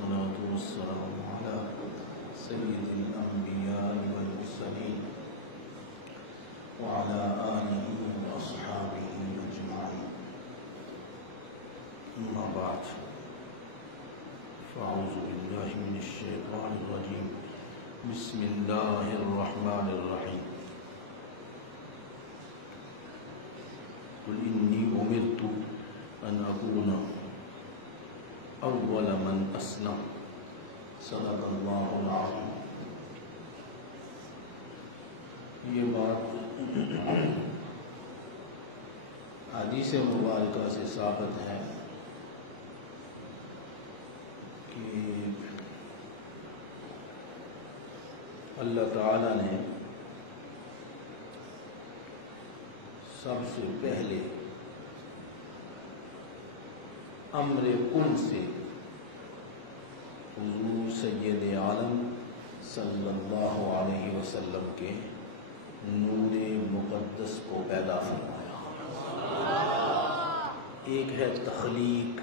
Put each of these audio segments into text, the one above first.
والصلاة والسلام على سيد الأنبياء والمرسلين وعلى آله وأصحابه أجمعين. أما بعد، فأعوذ بالله من الشيطان الرجيم. بسم الله الرحمن الرحيم. قل إني أمرت أن أكون أول من أسلم. صدق اللہ العظیم. یہ بات حدیث مبارکہ سے ثابت ہے کہ اللہ تعالی نے سب سے پہلے امر کن سے حضور سید عالم صلی اللہ علیہ وسلم کے نور مقدس کو پیدا فرمایا. ایک ہے تخلیق،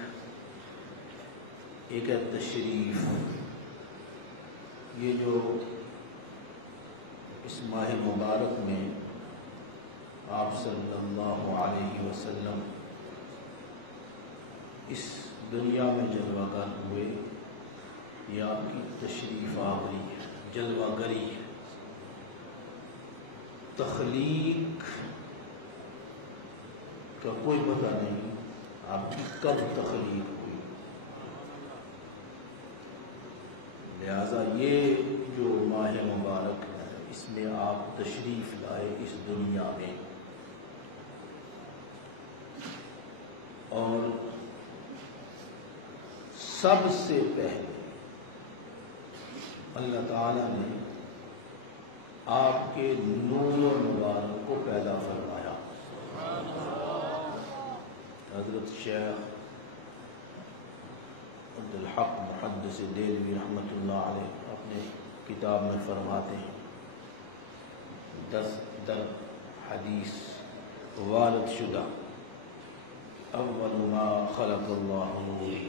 ایک ہے تشریف. یہ جو اس ماہ مبارک میں آپ صلی اللہ علیہ وسلم اس دنیا میں جلوہ گر ہوئے، یہ آپ کی تشریف آوری ہے، جلوہ گری ہے. تخلیق کا کوئی پتہ نہیں آپ کی کب تخلیق ہوئی، لہذا یہ جو ماہ مبارک ہے اس میں آپ تشریف لائے اس دنیا میں، اور سب سے پہلے اللہ تعالی نے آپ کے نور مبارک کو پیدا فرمایا. حضرت شیخ عبدالحق محدث دہلوی رحمۃ اللہ علیہ اپنے کتاب میں فرماتے ہیں 10 در حدیث وارد شدہ اول ما خلق اللہ نوری،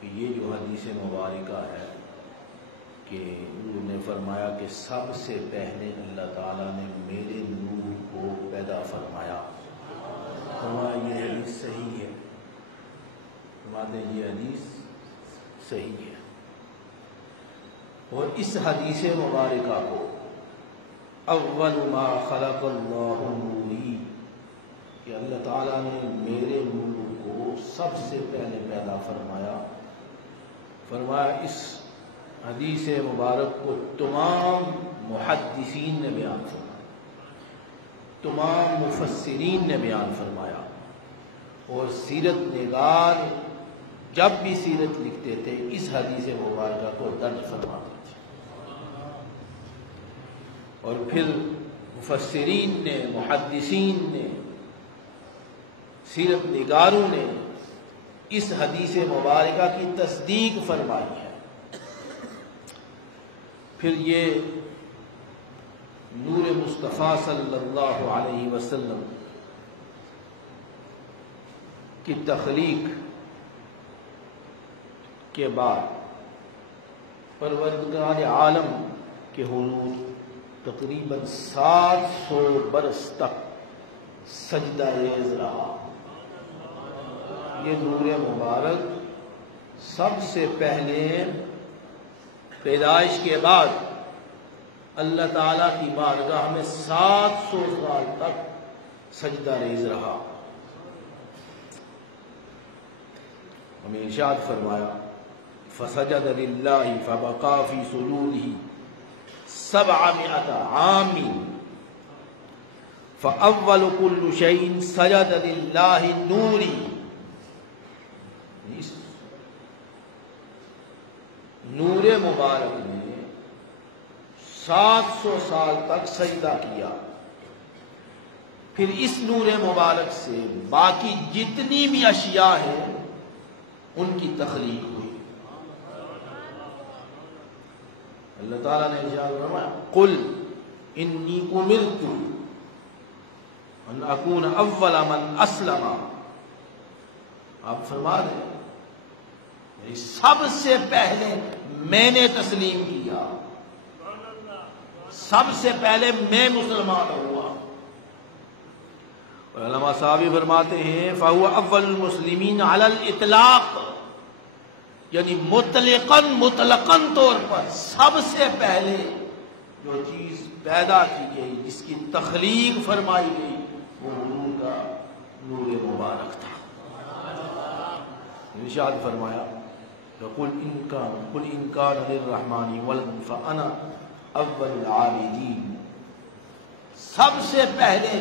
کہ یہ جو حدیث مبارکہ ہے کہ انہوں نے فرمایا کہ سب سے پہلے اللہ تعالیٰ نے میرے نور کو پیدا فرمایا. فرمایا یہ حدیث صحیح ہے، فرماتے ہیں یہ حدیث صحیح ہے. اور اس حدیث مبارکہ کو اول ما خلق اللہ نوری، کہ اللہ تعالیٰ نے میرے نور کو سب سے پہلے پیدا فرمایا. فرمایا اس حدیث مبارک کو تمام محدثین نے بیان فرمایا، تمام مفسرین نے بیان فرمایا، اور سیرت نگار جب بھی سیرت لکھتے تھے اس حدیث مبارکہ کو درج فرماتے تھے. اور پھر مفسرین نے، محدثین نے، سیرت نگاروں نے اس حدیث مبارکہ کی تصدیق فرمائی ہے. پھر یہ نور مصطفیٰ صلی اللہ علیہ وسلم کی تخلیق کے بعد پروردگار عالم کے حضور تقریباً 700 برس تک سجدہ ریز رہا. یہ نور مبارک سب سے پہلے پیدائش کے بعد اللہ تعالیٰ کی بارگاہ میں 700 سال تک سجدہ ریز رہا. ہمیں ارشاد فرمایا فسجد للہ فبقى في سجوده 700 عام فاول كل شيء سجد للہ نوری. نور مبارک نے 700 سال تک سجدہ کیا. پھر اس نور مبارک سے باقی جتنی بھی اشیاء ہیں ان کی تخلیق ہوئی. اللہ تعالیٰ نے ارشاد فرمایا قل انی امرت ان اکون اول من اسلم. آپ فرما دیں سب سے پہلے میں نے تسلیم کیا، سب سے پہلے میں مسلمان ہوا۔ اور علامہ صاحب فرماتے ہیں فَهُوَ أَوَّلُ الْمُسْلِمِينَ عَلَى الْإِطْلَاقِ، یعنی مطلقاً طور پر سب سے پہلے جو چیز پیدا کی گئی، جس کی تخلیق فرمائی گئی، وہ حضور کا نور مبارک تھا۔ ارشاد فرمایا قُلْ إِنْ كَانَ لِلرَّحْمَنِ وَلَدٌ فَأَنَا اول العابدین، سب سے پہلے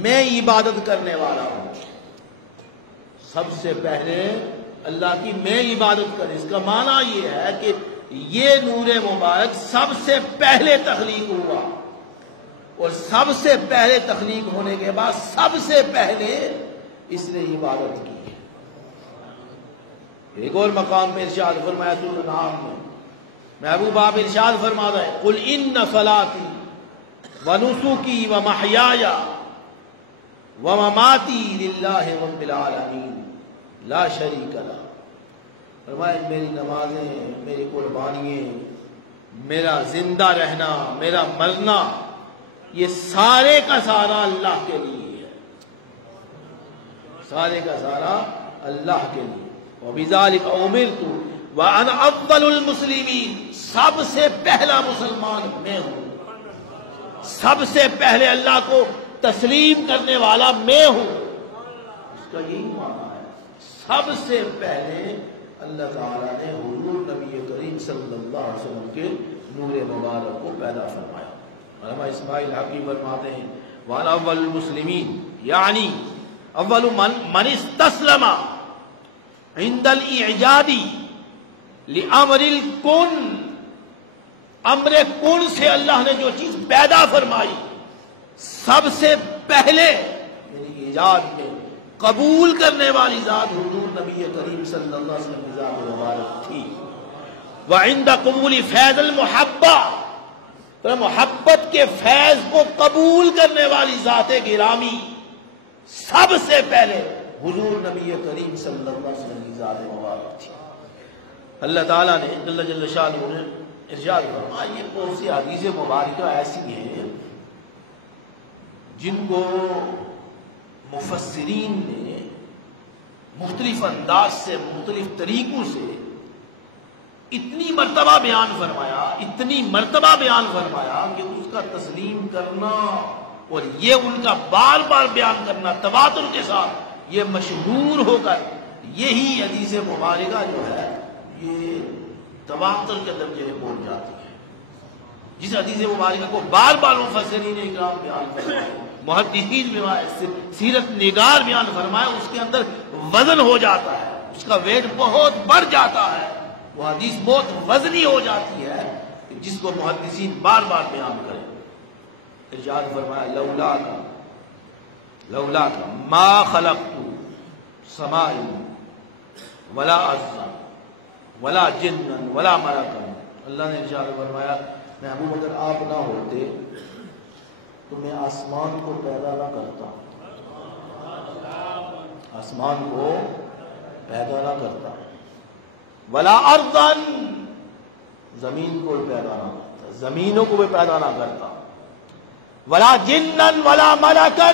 میں عبادت کرنے والا ہوں، سب سے پہلے اللہ کی میں عبادت کریں۔ اس کا معنی یہ ہے کہ یہ نور مبارک سب سے پہلے تخلیق ہوا، اور سب سے پہلے تخلیق ہونے کے بعد سب سے پہلے اس نے عبادت کی۔ ایک اور مقام پہ ارشاد فرمایا سورۃ الانعام میں، محبوب آپ ارشاد فرما رہے ہیں قُلْ إِنَّ صَلَاتِي وَنُسُكِي وَمَحْيَايَ وَمَمَاتِي لِلَّهِ رَبِّ الْعَالَمِينَ لَا شَرِيكَ لَهُ، فرمایا میری نمازیں، میری قربانیاں، میرا زندہ رہنا، میرا مرنا، یہ سارے کا سارا اللہ کے لیے ہے، سارے کا سارا اللہ کے لیے۔ وَبِذَلِكَ أُمِرْتُ وَأَنَا أَفْضَلُ الْمُسْلِمِينَ، سب سے پہلا مسلمان میں ہوں، سب سے پہلے اللہ کو تسلیم کرنے والا میں ہوں۔ اس کا یہی معنی ہے، سب سے پہلے اللہ تعالیٰ نے حضور نبی کریم صلی اللہ علیہ وسلم کے نور مبارک کو پیدا فرمایا۔ علامہ اسماعیل حقی فرماتے ہیں وَأَنَا أَوَّلُ الْمُسْلِمِينَ، یعنی اول من استسلم عند الإعجاد لأمر الکن، امر کن سے اللہ نے جو چیز پیدا فرمائی، سب سے پہلے یعنی ایجاد میں قبول کرنے والی ذات حضور نبی کریم صلی اللہ علیہ وسلم کی ذات مبارک تھی۔ وعند قبول فیض المحبہ، تو محبت کے فیض کو قبول کرنے والی ذات گرامی سب سے پہلے حضور نبی کریم صلی اللہ علیہ وسلم کی ذات مبارک تھی۔ اللہ تعالیٰ نے جل شانہ نے ارشاد فرمایا، یہ بہت سی حدیث مبارکہ ایسی ہیں جن کو مفسرین نے مختلف انداز سے، مختلف طریقوں سے اتنی مرتبہ بیان فرمایا، اتنی مرتبہ بیان فرمایا کہ اس کا تسلیم کرنا اور یہ ان کا بار بار بیان کرنا تواتر کے ساتھ، یہ مشہور ہو کر یہی حدیث مبارکہ جو ہے یہ تواتر کے درجے میں پہنچ جاتی ہے۔ جس حدیث مبارکہ کو بار بار مفسرین اکرام بیان فرمایا، محدثین سیرت نگار بیان فرمایا، اس کے اندر وزن ہو جاتا ہے، اس کا ویٹ بہت بڑھ جاتا ہے، وہ حدیث بہت وزنی ہو جاتی ہے جس کو محدثین بار بار بیان کریں۔ ارشاد فرمایا لولا کا ما خلقت سمائی ولا ارضا ولا جنا ولا ملکا، اللہ نے ارشاد فرمایا محبوب اگر آپ نہ ہوتے تو میں آسمان کو پیدا نہ کرتا، آسمان کو پیدا نہ کرتا، ولا ارضا، زمین کو پیدا نہ کرتا، زمینوں کو بھی پیدا نہ کرتا، ولا جنا ولا ملکا،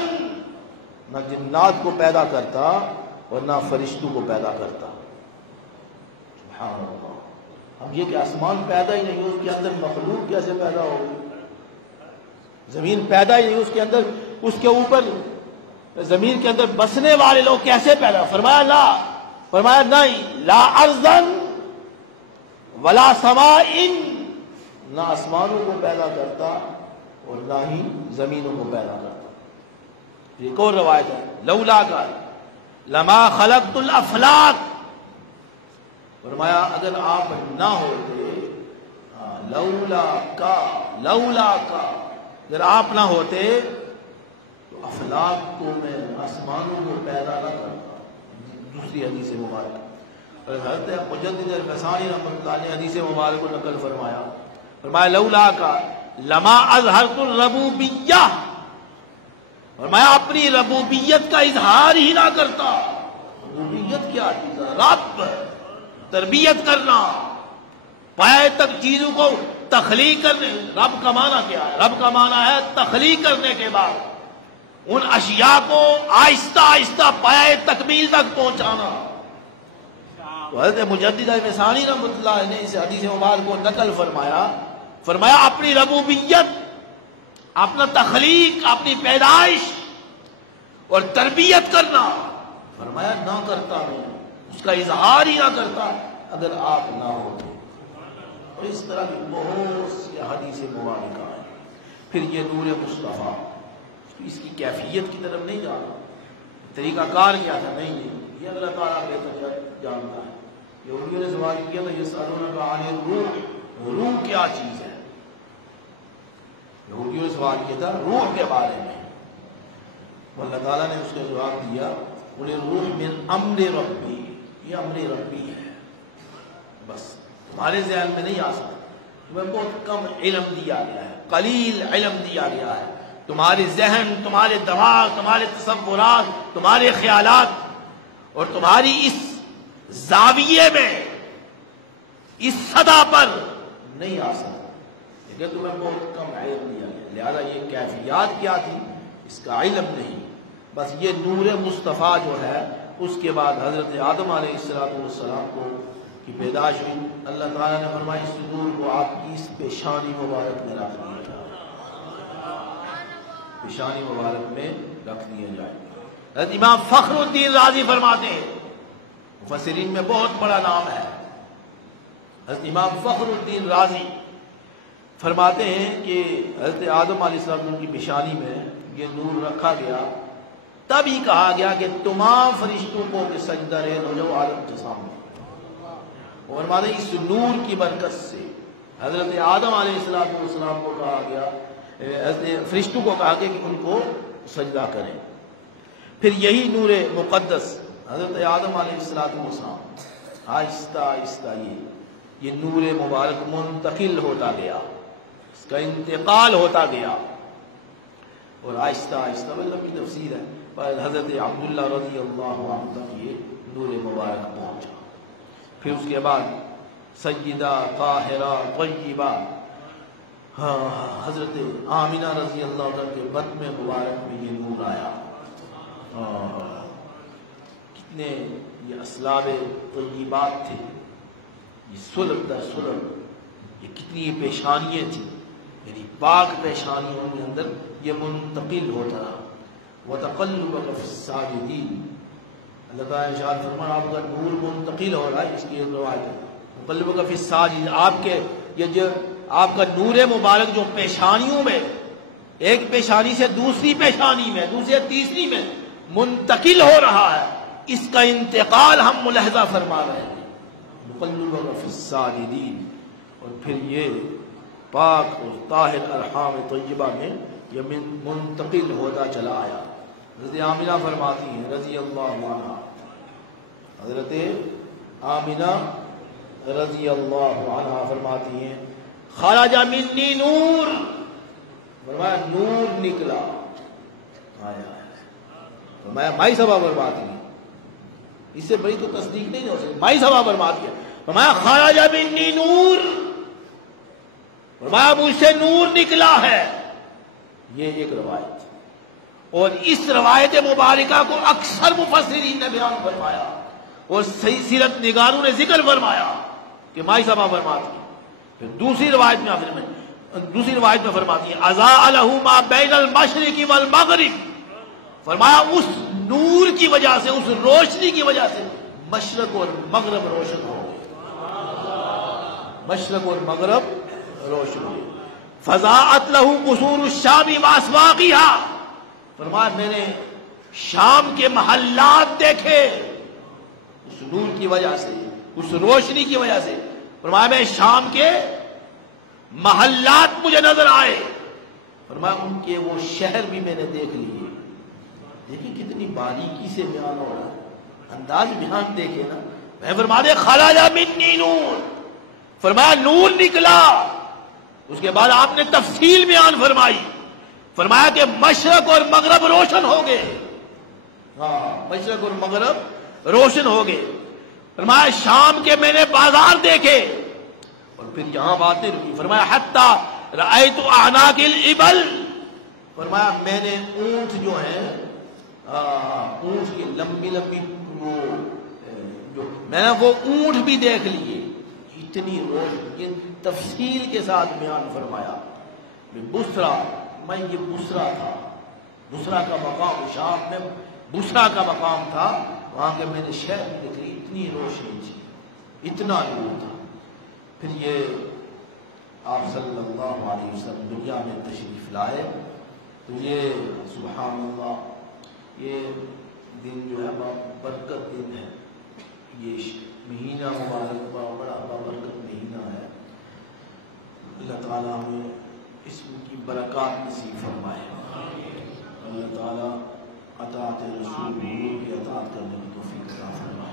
نہ جنات کو پیدا کرتا اور نہ فرشتوں کو پیدا کرتا۔ سبحان اللہ، اب یہ کہ آسمان پیدا ہی نہیں، اس کے اندر مخلوق کیسے پیدا ہوگی؟ زمین پیدا ہی نہیں، اس کے اندر، اس کے اوپر زمین کے اندر بسنے والے لوگ کیسے پیدا؟ فرمایا لا، فرمایا نہیں، لا ارضن ولا سمائن، نہ آسمانوں کو پیدا کرتا اور نہ ہی زمینوں کو پیدا کرتا۔ ایک اور روایت ہے لولا کا لما خلقت الافلاک، فرمایا اگر آپ نہ ہوتے، لولا کا اگر آپ نہ ہوتے تو افلاک کو میں آسمانوں کو پیدا نہ کرتا۔ دوسری حدیث مبارک، اور حضرت مجدد الفسانی رحمۃ اللہ علیہ حدیث مبارک کو نقل فرمایا، فرمایا لولا کا لما اظہرت الربوبیہ، فرمایا اپنی ربوبیت کا اظہار ہی نہ کرتا۔ ربوبیت کیا چیز ہے؟ رب، تربیت کرنا، پائے تک چیزوں کو تخلیق کرنے. رب کا معنی کیا ہے؟ رب کا معنی ہے تخلیق کرنے کے بعد ان اشیاء کو آہستہ آہستہ پائے تکمیل تک پہنچانا. تو حضرت مجدد ثانی رحمۃ اللہ نے اس حدیث مبارک کو نقل فرمایا اپنی ربوبیت، اپنا تخلیق، اپنی پیدائش اور تربیت کرنا، فرمایا نہ کرتا میں، اس کا اظہار ہی نہ کرتا اگر آپ نہ ہوتے. اور اس طرح کی بہت سی حدیث مبارکہ ہیں. پھر یہ نور مصطفیٰ، اس کی کیفیت کی طرف نہیں جانا، طریقہ کار کیا تھا نہیں، یہ اللہ تعالیٰ بہتر جانتا ہے. یہودیوں نے سوال کیا تھا یسألونک عن الروح، روح کیا چیز ہے؟ یہودیوں نے سوال کیا تھا روح کے بارے میں. اللہ تعالیٰ نے اس کا جواب دیا انہیں روح من امر ربی، یہ امر ربی ہے. بس تمہارے ذہن میں نہیں آ سکتا، تمہیں بہت کم علم دیا گیا ہے، قلیل علم دیا گیا ہے. تمہارے ذہن، تمہارے دماغ، تمہارے تصورات، تمہارے خیالات اور تمہاری اس زاویے میں، اس سطح پر نہیں آ سکتا، لیکن تمہیں بہت کم علم دیا گیا. لہذا یہ کیفیات کیا تھی اس کا علم نہیں. بس یہ نور مصطفیٰ جو ہے اس کے بعد حضرت آدم علیہ السلام کو کی پیدائش ہوئی. اللہ تعالیٰ نے فرمایا اس نور کو آپ کی اس پیشانی مبارک میں رکھ دیا، پیشانی مبارک میں رکھ دیا جائے. حضرت امام فخر الدین رازی فرماتے ہیں، مفسرین میں بہت بڑا نام ہے، حضرت امام فخر الدین رازی فرماتے ہیں کہ حضرت آدم علیہ السلام کی پیشانی میں یہ نور رکھا گیا، تب ہی کہا گیا کہ تمام فرشتوں کو کہ سجدہ ریز ہو جاؤ آدم کے سامنے. اور فرماتے ہیں اس نور کی برکت سے حضرت آدم علیہ السلام کو کہا گیا، فرشتوں کو کہا گیا کہ ان کو سجدہ کریں. پھر یہی نور مقدس حضرت آدم علیہ السلام آہستہ آہستہ یہ نور مبارک منتقل ہوتا گیا، اس کا انتقال ہوتا گیا، اور آہستہ آہستہ مطلب کی تفسیر ہے پر حضرت عبداللہ رضی اللہ عنہ تک یہ نور مبارک پہنچا. پھر اس کے بعد سیدہ طاہرہ طیبہ حضرت آمینہ رضی اللہ عنہ کے بطن مبارک میں یہ نور آیا. کتنے یہ اسلاب طیبات تھے، یہ سلب در سلب، یہ کتنی پیشانیاں تھیں، یعنی پاک پیشانیوں کے اندر یہ منتقل ہوتا رہا. وَتَقَلُّبَكَ فِي السَّاجِدِينَ، اللہ تعالیٰ نے ارشاد فرمایا آپ کا نور منتقل ہو رہا ہے. اس کی ایک روایت ہے وَتَقَلُّبَكَ فِي السَّاجِدِينَ، آپ کے یہ جو آپ کا نور مبارک جو پیشانیوں میں، ایک پیشانی سے دوسری پیشانی میں، دوسری تیسری میں منتقل ہو رہا ہے، اس کا انتقال ہم ملاحظہ فرما رہے ہیں. وَتَقَلُّبَكَ فِي السَّاجِدِينَ، اور پھر یہ پاک اور طاہر ارحام طیبہ میں یہ منتقل ہوتا چلا آیا. حضرت آمینہ فرماتی ہیں رضی اللہ عنہ، حضرت آمینہ رضی اللہ عنہ فرماتی ہیں خرج منی نور، فرمایا نور نکلا آیا. فرمایا مائی سبا برباد کی، اس سے بڑی تو تصدیق نہیں ہو سکتی، مائی سبا برباد کیا. فرمایا خرج منی نور، فرمایا مجھ سے نور نکلا ہے. یہ ایک روایت، اور اس روایت مبارکہ کو اکثر مفسرین نے بیان فرمایا اور سیرت نگاروں نے ذکر فرمایا کہ مائی سبا برباد کی. پھر دوسری روایت میں فرماتی ہے اضاء لہ ما بین المشرق والمغرب، فرمایا اس نور کی وجہ سے، اس روشنی کی وجہ سے مشرق اور مغرب روشن ہو گئے، مشرق اور مغرب روشن ہو گئے. فضاءت لہ قصور الشام واسواقها، فرمایا میں نے شام کے محلات دیکھے اس نور کی وجہ سے، اس روشنی کی وجہ سے. فرمایا میں شام کے محلات مجھے نظر آئے، فرمایا ان کے وہ شہر بھی میں نے دیکھ لیے. دیکھیں کتنی باریکی سے بیان ہو رہا ہے، انداز بیان دیکھے نا. میں فرمایا خرج منی نور، فرمایا نور نکلا. اس کے بعد آپ نے تفصیل بیان فرمائی، فرمایا کہ مشرق اور مغرب روشن ہو گئے. ہاں مشرق اور مغرب روشن ہو گئے. فرمایا شام کے میں نے بازار دیکھے، اور پھر یہاں باتیں رکی، فرمایا حتی رأیت اعناق الابل، فرمایا میں نے اونٹ جو ہیں، اونٹ کی لمبی لمبی وہ جو میں نے وہ اونٹ بھی دیکھ لیے، اتنی روشن تفصیل کے ساتھ بیان فرمایا۔ بسرا، میں یہ بسرا تھا، بسرا کا مقام شام میں بسرا کا مقام تھا، وہاں کے میں نے شہر دیکھ لی، اتنی روشنی تھی، اتنا نور تھا۔ پھر یہ آپ صلی اللہ علیہ وسلم دنیا میں تشریف لائے تو یہ سبحان اللہ یہ دن جو ہے برکت دن ہے، یہ مہینہ مبارک بڑا برکت مہینہ ہے۔ اللہ تعالیٰ ہمیں اس کی برکات نصیب فرمائے، اللہ تعالیٰ اطاعت رسول کی اطاعت کرنے کی توفیق عطا فرمائے۔